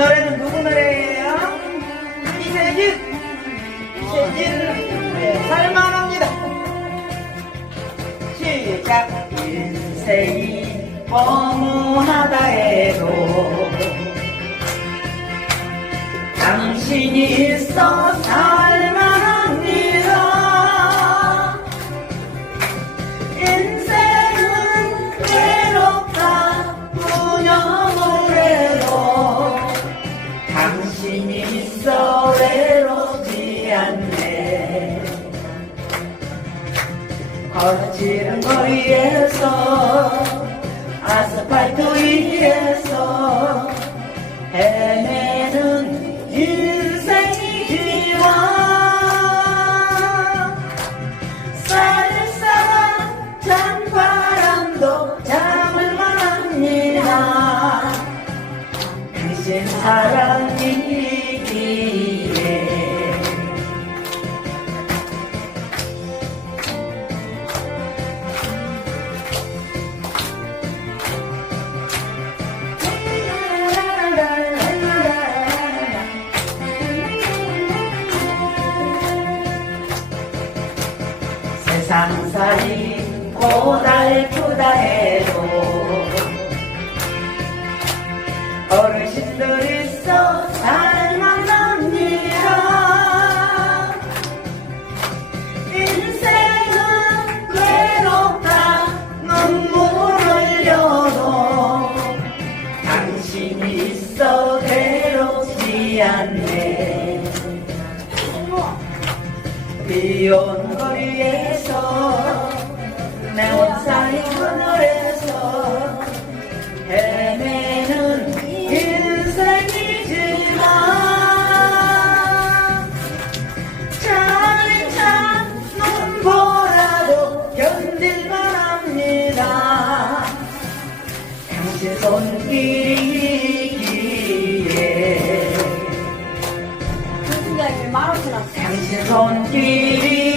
노래는 누구 노래예요? 이세진? 이세진. 네, 살만합니다. 시작. 인생이 허무하다 해도 당신이 있어 살 당신이 있어 외롭지 않네. 거칠은 거리에서 아스팔트 위에서 헤매는 인생이지만 쌀쌀한 찬바람도 잡을만 합니다. 당신 사랑 세상살이 고달프다 해도 어르신들 있어 살만합니다 인생은 괴롭다 눈물 흘려도 당신이 있어 괴롭지 않네. 비온 거리에 이제 손길이기에. 당신 손길이기에.